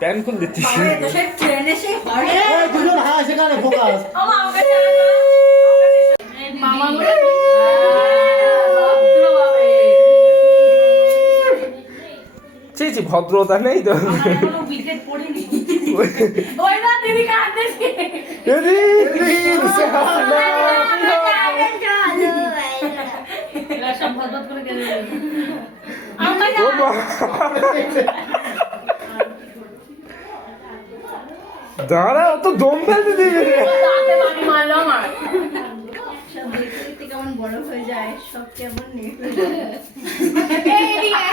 Pan খুল দিচ্ছিস? হ্যাঁ সেখানে ফোকাস মামা ছি ভদ্রতা নেই তো। করে। দাঁড়া ও তো দম ফেলতে দিবি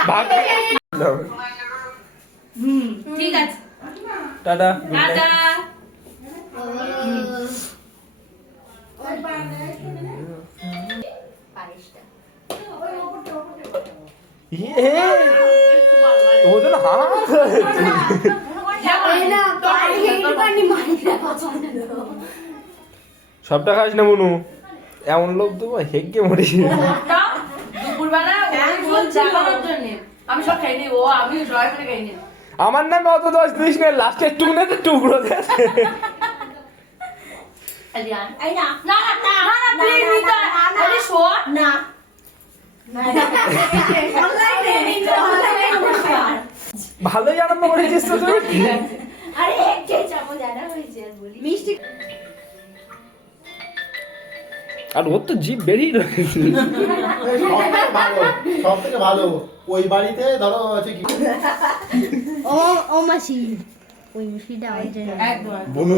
বাড়ি মারলো ও যেন হা সবটা খাস না মনু এমন লোক দেবো হেগে মরে দুপুরবেলা ওই বল জাগানোর জন্যে। আমি সব খাইনি ও আমি জয় করে খাইনি আমার নামে অত দশ দিস না লাস্টে টুকনে তো টুকরো না না না না ভালোই আরম্ভ করেছিস তো তুই। আরে একটু চামচ আনা হয়েছে আর বলি। মিষ্টি আর ওর তো জিভ বেরিয়ে রয়েছে। সব থেকে ভালো ওই বাড়িতে ধরো আছে কি? ও ও মাসি। ওই মিষ্টিটা আমার জন্য বনু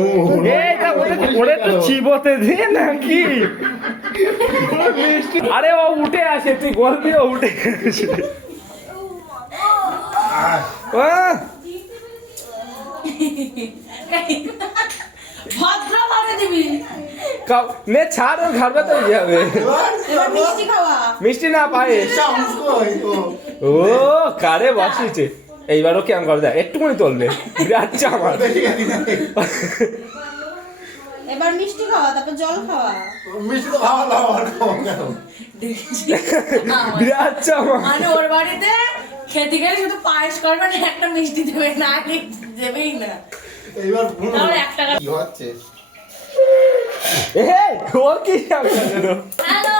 এইটা ওটা ওরে তো চিবোতে দে নাকি? আরে ও উঠে আসে তুই গল্পি ও উঠে আসে। ভদ্র দিবি। নে ছাড় ওর ঘর তো যাবে। মিষ্টি খাওয়া। মিষ্টি না পায়ে ও কারে বসিয়েছে। এইবারও কেমন করে দেয় একটুখানি তুলবে। বিরাট আমার এবার মিষ্টি খাওয়া তারপর জল খাওয়া। মিষ্টি তো ভালো ভালো আর খাওয়া কেন? বিরাট আমার মানে ওর বাড়িতে খেতে গেলে শুধু পায়েস করবে না একটা মিষ্টি দেবে না দেবেই না। এইবার টাকা কি হচ্ছে? এ ওর কি হ্যালো। হ্যালো।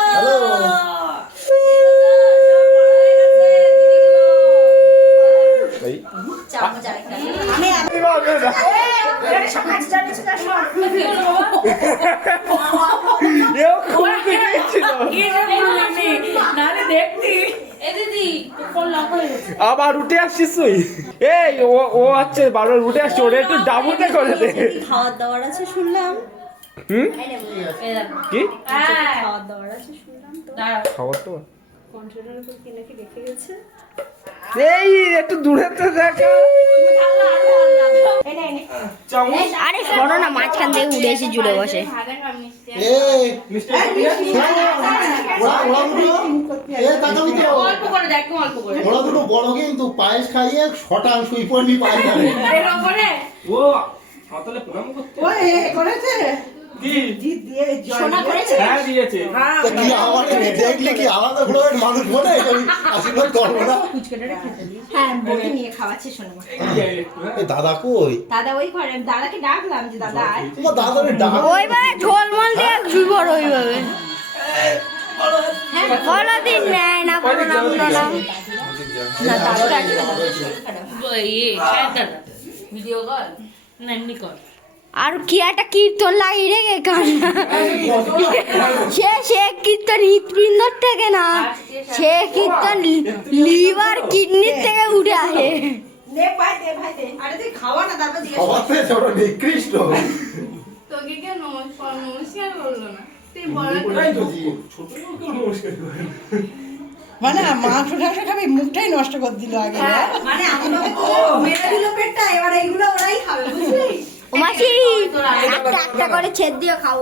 দেখতি এ দিদি ফোন লক হয়ে গেছে আবার উঠে আসছিস তুই? এই ও ও হচ্ছে বারবার উঠে আসছে ওটা একটু ডাবুতে করে দে। খাওয়ার দাওয়ার আছে শুনলাম? হুম? কি? হ্যাঁ। খাওয়ার দাওয়ার আছে শুনলাম তো। দাঁড়াও। তো কন্ট্রোলের উপর কি নাকি রেখে গেছে এই একটু দূরে তো দেখা আর শোনো না মাঝখান থেকে উড়ে এসে জুড়ে বসে ওরা দুটো বড় কিন্তু পায়েস খাইয়ে শুই ও প্রণাম করতে করেছে হ্যাঁ কি আমার দেখলে কি আলাদা গ্রহের মানুষ বলে? আশীর্বাদ করব না। হ্যাঁ বই নিয়ে খাওয়াচ্ছে শোনো এ দাদা কই? দাদা ওই ঘরে দাদাকে ডাকলাম যে দাদা আয় ডাক ওইভাবে ঝোলমল দিয়ে জুড়বর ওইভাবে। বলো দিন নেয় না প্রণাম প্রণাম না। দাদা শেয়ার দাদা। Video call? না এমনি কর আর কি একটা কীর্তন লাগিয়ে রেখে কান। সে সে কীর্তন হৃৎপিণ্ডর থেকে না সে কীর্তন লিভার কিডনির থেকে উঠে আসে। মানে মাংস টাংস খাবি মুখটাই নষ্ট করে দিল আগে হ্যাঁ, মানে পেটটা এবার এইগুলো ওরাই খাবে বুঝলি? ও মাসি একটা একটা করে ছেদ দিয়ে খাব।